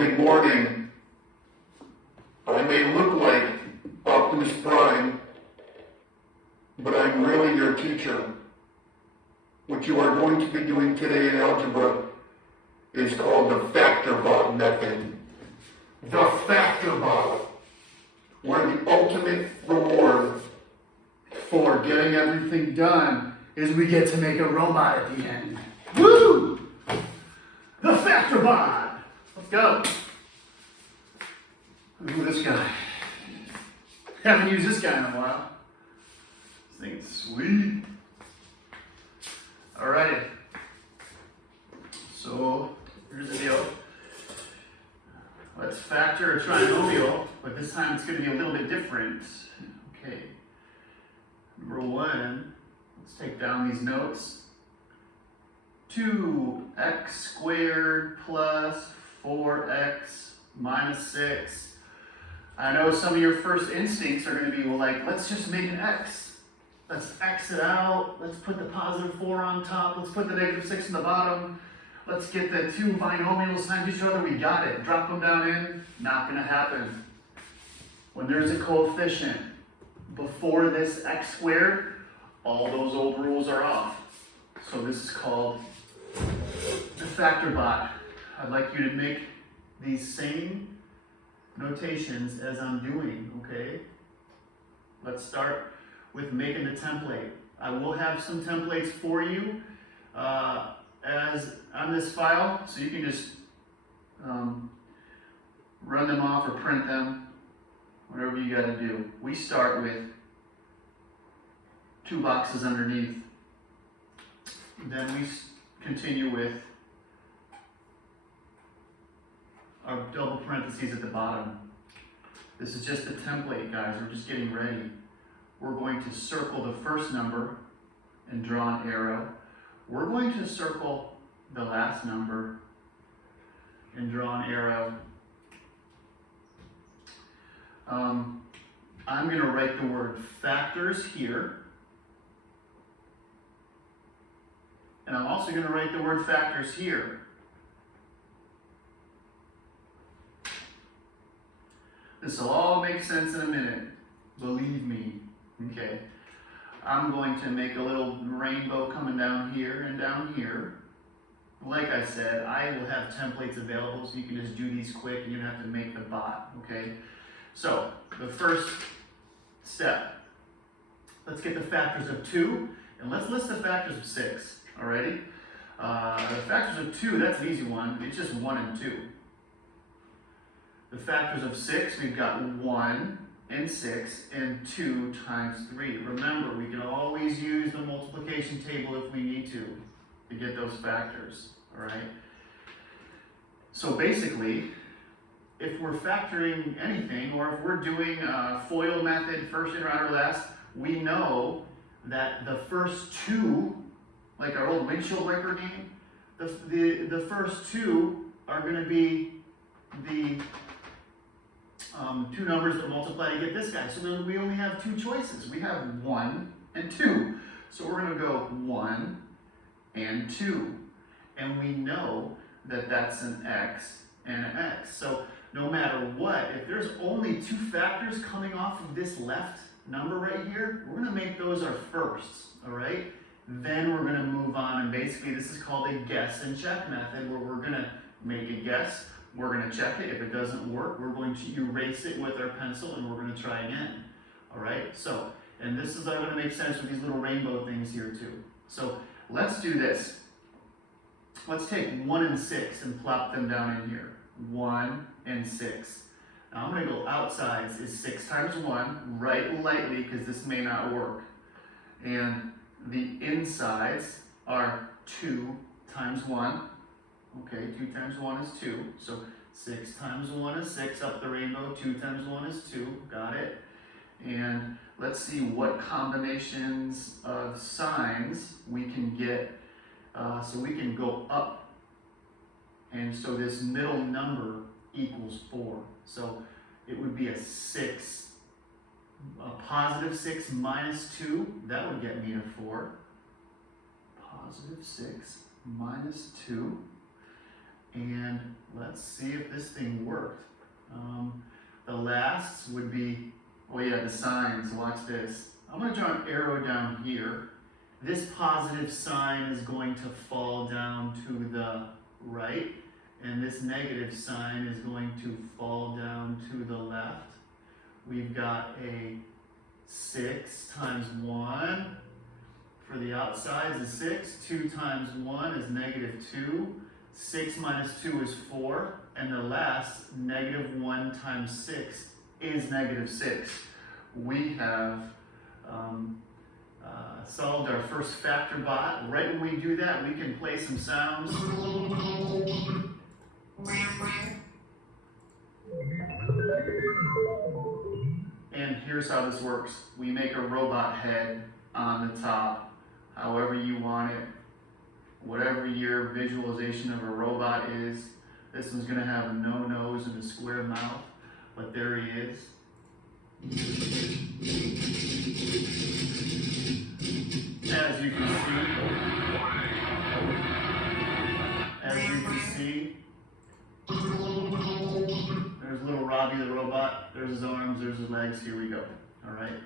good morning. I may look like Optimus Prime, but I'm really your teacher. What you are going to be doing today in algebra is called the factor bot method. The factor bot, where the ultimate reward for getting everything done is we get to make a robot at the end. Woo! The factor bot! Let's go. Ooh, this guy. Haven't used this guy in a while. This thing is sweet. Alrighty. So, here's the deal. Let's factor a trinomial, but this time it's going to be a little bit different. Okay. Number one, let's take down these notes. 2x squared plus 4x minus 6. I know some of your first instincts are going to be, well, like, let's just make an x. Let's x it out. Let's put the positive 4 on top. Let's put the negative 6 in the bottom. Let's get the two binomials times each other. We got it. Drop them down in. Not going to happen. When there's a coefficient before this x squared, all those old rules are off. So this is called the factor bot. I'd like you to make these same notations as I'm doing, okay? Let's start with making the template. I will have some templates for you as on this file, so you can just run them off or print them, whatever you got to do. We start with 2 boxes underneath. Then we continue with our double parentheses at the bottom. This is just a template, guys. We're just getting ready. We're going to circle the first number and draw an arrow. We're going to circle the last number and draw an arrow. I'm going to write the word factors here. And I'm also going to write the word factors here. This will all make sense in a minute. Believe me. Okay. I'm going to make a little rainbow coming down here and down here. Like I said, I will have templates available so you can just do these quick and you don't have to make the bot. Okay. So the first step. Let's get the factors of 2 and let's list the factors of 6. Alrighty? The factors of 2, that's an easy one. It's just 1 and 2. The factors of 6, we've got 1 and 6 and 2 times 3. Remember, we can always use the multiplication table if we need to get those factors. Alright? So basically, if we're factoring anything, or if we're doing a FOIL method, first in, round, or last, we know that the first 2, like our old windshield wiper game, the first 2 are going to be the 2 numbers that multiply to get this guy. So then we only have 2 choices. We have 1 and 2. So we're going to go 1 and 2. And we know that that's an x and an x. So no matter what, if there's only 2 factors coming off of this left number right here, we're going to make those our firsts. All right? Then we're going to move on, and basically this is called a guess and check method, where we're going to make a guess, we're going to check it. If it doesn't work, we're going to erase it with our pencil and we're going to try again. All right? So, and this is going to make sense with these little rainbow things here too. So let's do this. Let's take 1 and 6 and plop them down in here. 1 and 6. Now I'm going to go outsides is 6 times 1, right lightly because this may not work. And the insides are 2 times 1. Okay, 2 times 1 is 2. So 6 times 1 is 6 up the rainbow. 2 times 1 is 2. Got it? And let's see what combinations of signs we can get. So we can go up. And so this middle number equals 4. So it would be a 6. A positive 6 minus 2, that would get me to 4. Positive 6 minus 2. And let's see if this thing worked. The lasts would be, oh yeah, the signs, watch this. I'm gonna draw an arrow down here. This positive sign is going to fall down to the right, and this negative sign is going to fall down to the left. We've got a 6 times 1. For the outsides is 6. 2 times 1 is -2. 6 minus 2 is 4. And the last, -1 times 6 is -6. We have solved our first factor bot. Right when we do that, we can play some sounds. And here's how this works. We make a robot head on the top, however you want it, whatever your visualization of a robot is. This one's gonna have no nose and a square mouth, but there he is. As you can see, there's little Robbie the robot. There's his arms, there's his legs. Here we go. All right,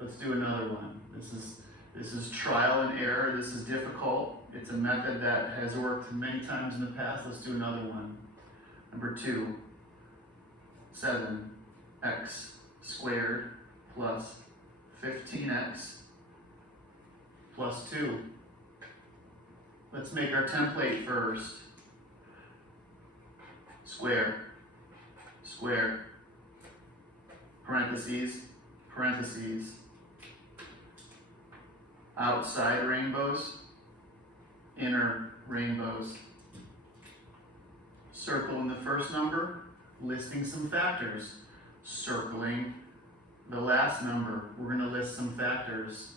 let's do another one. This is trial and error. This is difficult. It's a method that has worked many times in the past. Let's do another one. Number 2, 7x squared plus 15x plus 2. Let's make our template first. Square, square, parentheses, parentheses, outside rainbows, inner rainbows. Circle in the first number, listing some factors. Circling the last number, we're going to list some factors.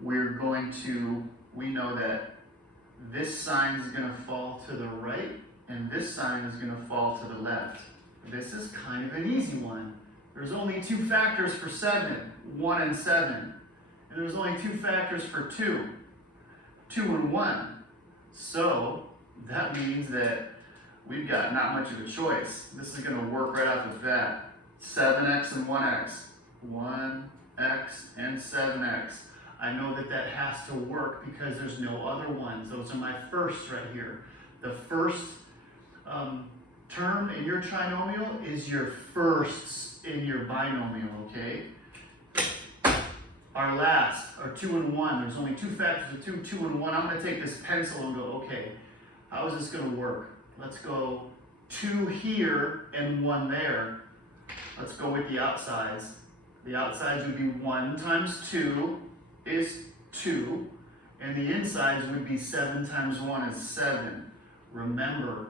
We know that this sign is going to fall to the right, and this sign is going to fall to the left. This is kind of an easy one. There's only 2 factors for 7, 1 and 7. And there's only 2 factors for 2, 2 and 1. So that means that we've got not much of a choice. This is going to work right off the bat. 7x and 1x. 1x and 7x. I know that has to work because there's no other ones. Those are my firsts right here. The first term in your trinomial is your firsts in your binomial, okay? Our last are 2 and 1. There's only 2 factors of 2, 2 and 1. I'm going to take this pencil and go, okay, how is this going to work? Let's go 2 here and 1 there. Let's go with the outsides. The outsides would be 1 times 2 is 2, and the insides would be 7 times 1 is 7. Remember,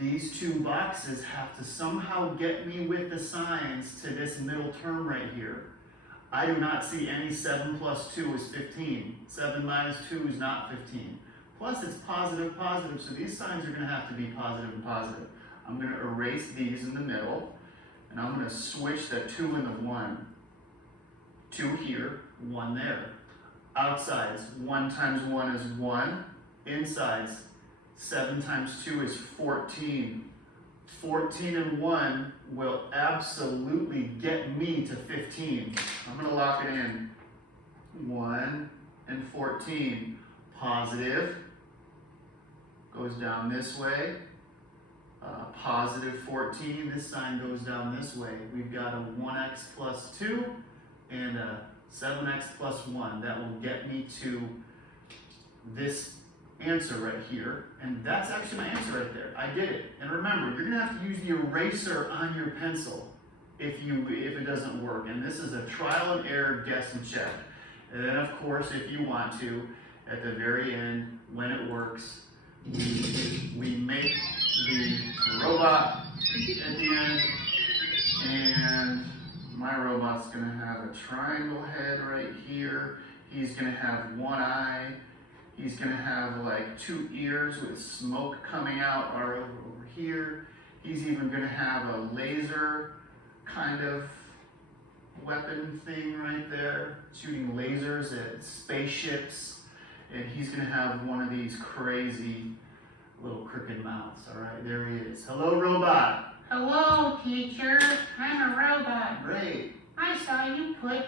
these 2 boxes have to somehow get me with the signs to this middle term right here. I do not see any 7 plus 2 is 15. 7 minus 2 is not 15. Plus it's positive, positive, so these signs are going to have to be positive and positive. I'm going to erase these in the middle, and I'm going to switch the 2 and the 1. 2 here, 1 there. Outsides, 1 times 1 is 1. Insides, 7 times 2 is 14. 14 and 1 will absolutely get me to 15. I'm going to lock it in. 1 and 14. Positive goes down this way. Positive 14, this sign goes down this way. We've got a 1x plus 2 and a 7x plus 1. That will get me to this answer right here. And that's actually my answer right there. I did it. And remember, you're going to have to use the eraser on your pencil if it doesn't work. And this is a trial and error guess and check. And then, of course, if you want to, at the very end, when it works, we make the robot at the end, and my robot's going to have a triangle head right here. He's going to have 1 eye. He's going to have like 2 ears with smoke coming out over here. He's even going to have a laser kind of weapon thing right there, shooting lasers at spaceships. And he's going to have one of these crazy little crooked mouths. All right, there he is. Hello, robot. Hello, teacher. I'm a robot. Great. I saw you put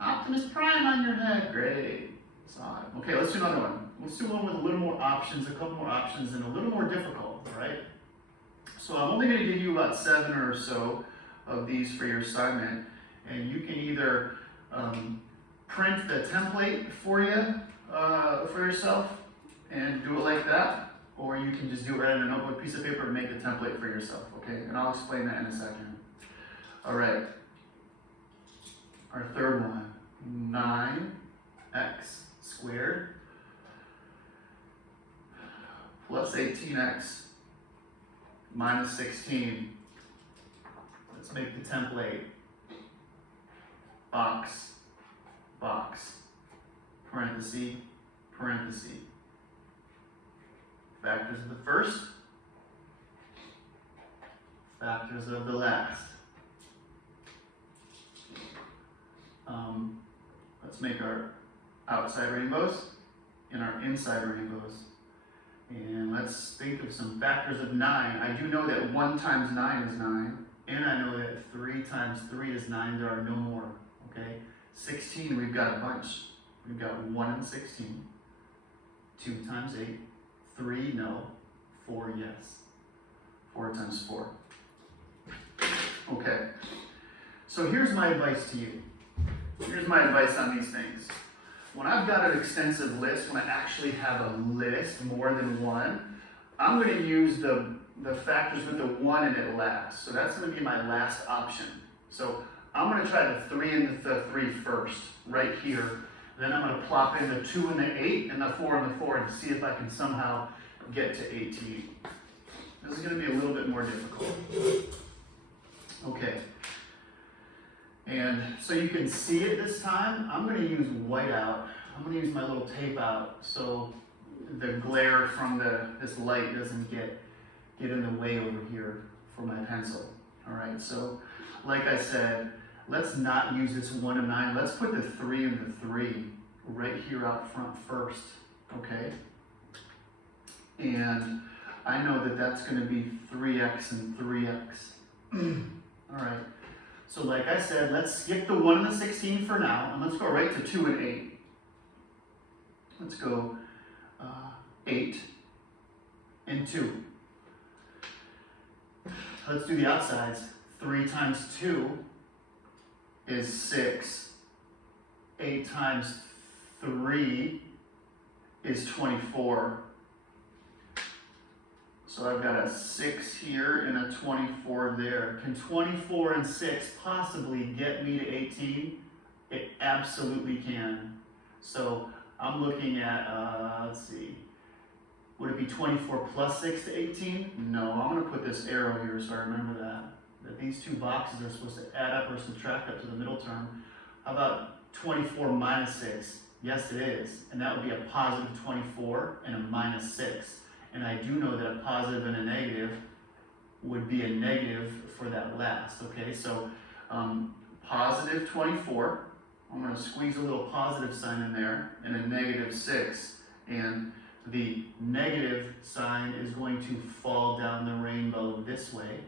Optimus Prime on your head. Great. Saw it. Okay, let's do another one. Let's do one with a little more options, a couple more options, and a little more difficult, all right? So I'm only going to give you about 7 or so of these for your assignment, and you can either print the template for you, for yourself, and do it like that, or you can just do it right on a notebook, piece of paper, and make the template for yourself, okay? And I'll explain that in a second. All right. Our third one, 9x squared plus 18x minus 16. Let's make the template. Box, box, parenthesis, parenthesis. Factors of the first, factors of the last. Let's make our outside rainbows and our inside rainbows. And let's think of some factors of 9. I do know that 1 times 9 is 9, and I know that 3 times 3 is 9. There are no more, okay? 16, we've got a bunch. We've got 1 and 16. 2 times 8. 3, no. 4, yes. 4 times 4. Okay, so here's my advice to you. Here's my advice on these things. When I've got an extensive list, when I actually have a list, more than one, I'm going to use the factors with the 1 in it last. So that's going to be my last option. So I'm going to try the 3 and the 3 first, right here. Then I'm going to plop in the 2 and the 8 and the 4 and the 4 and see if I can somehow get to 18. This is going to be a little bit more difficult. Okay. And so you can see it this time. I'm going to use whiteout. I'm going to use my little tape out so the glare from this light doesn't get in the way over here for my pencil. All right, so like I said, let's not use this 1 and 9. Let's put the 3 and the 3 right here out front first, okay? And I know that that's going to be 3x and 3x. All right. So like I said, let's skip the 1 and the 16 for now, and let's go right to 2 and 8. Let's go 8 and 2. Let's do the outsides. 3 times 2 is 6. 8 times 3 is 24. So I've got a 6 here and a 24 there. Can 24 and 6 possibly get me to 18? It absolutely can. So I'm looking at, let's see, would it be 24 plus 6 to 18? No, I'm going to put this arrow here so I remember that these two boxes are supposed to add up or subtract up to the middle term. How about 24 minus 6? Yes, it is. And that would be a positive 24 and a minus 6. And I do know that a positive and a negative would be a negative for that last, okay? So positive 24, I'm going to squeeze a little positive sign in there, and a negative 6. And the negative sign is going to fall down the rainbow this way.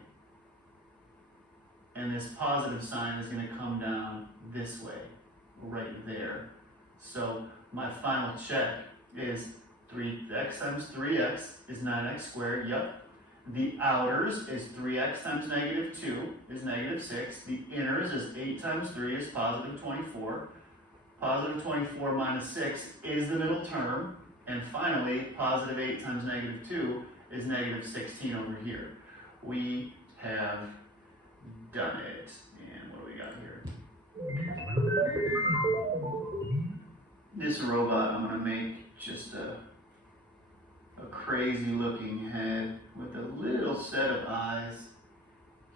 And this positive sign is going to come down this way, right there. So my final check is 3x times 3x is 9x squared, yep. The outers is 3x times negative 2 is negative 6. The inners is 8 times 3 is positive 24. Positive 24 minus 6 is the middle term. And finally, positive 8 times negative 2 is negative 16 over here. We have done it. And what do we got here? This robot I'm going to make just a crazy looking head with a little set of eyes.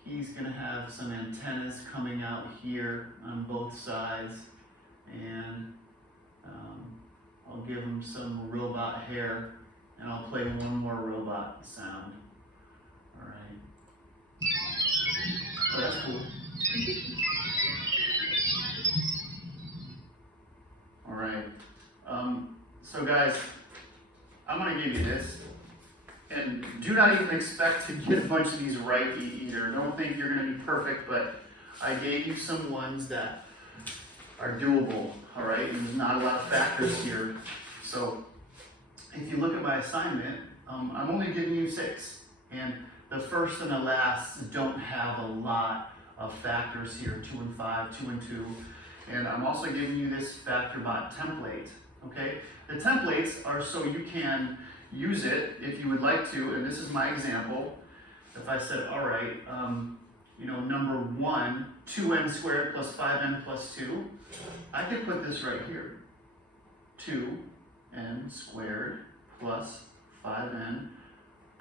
He's going to have some antennas coming out here on both sides, and I'll give him some robot hair, and I'll play one more robot sound. All right. Oh, that's cool. All right. So guys, I'm going to give you this. not even expect to get a bunch of these right either. Don't think you're gonna be perfect, but I gave you some ones that are doable, all right? And there's not a lot of factors here. So if you look at my assignment, I'm only giving you 6. And the first and the last don't have a lot of factors here, 2 and 5, 2 and 2. And I'm also giving you this FactorBot template, okay? The templates are so you can use it if you would like to, and this is my example. If I said, all right, number 1, 2n squared plus 5n plus 2, I could put this right here. 2n squared plus 5n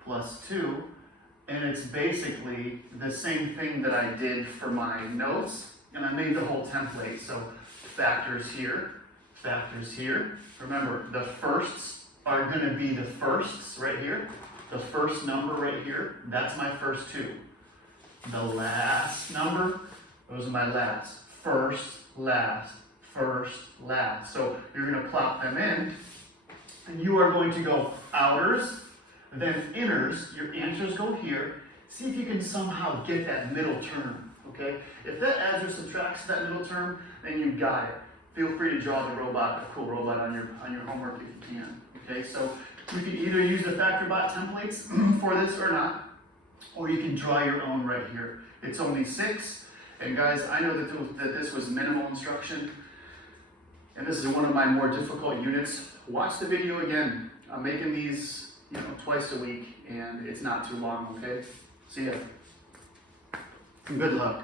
plus 2, and it's basically the same thing that I did for my notes, and I made the whole template. So factors here. Remember, the firsts are going to be the firsts right here. The first number right here, that's my first 2. The last number, those are my last. First, last. So you're going to plop them in, and you are going to go outers, then inners. Your answers go here. See if you can somehow get that middle term, okay? If that adds or subtracts to that middle term, then you got it. Feel free to draw the robot, a cool robot on your homework if you can, okay? So you can either use the FactorBot templates for this or not, or you can draw your own right here. It's only 6, and guys, I know that this was minimal instruction, and this is one of my more difficult units. Watch the video again. I'm making these, twice a week, and it's not too long, okay? See ya. Good luck.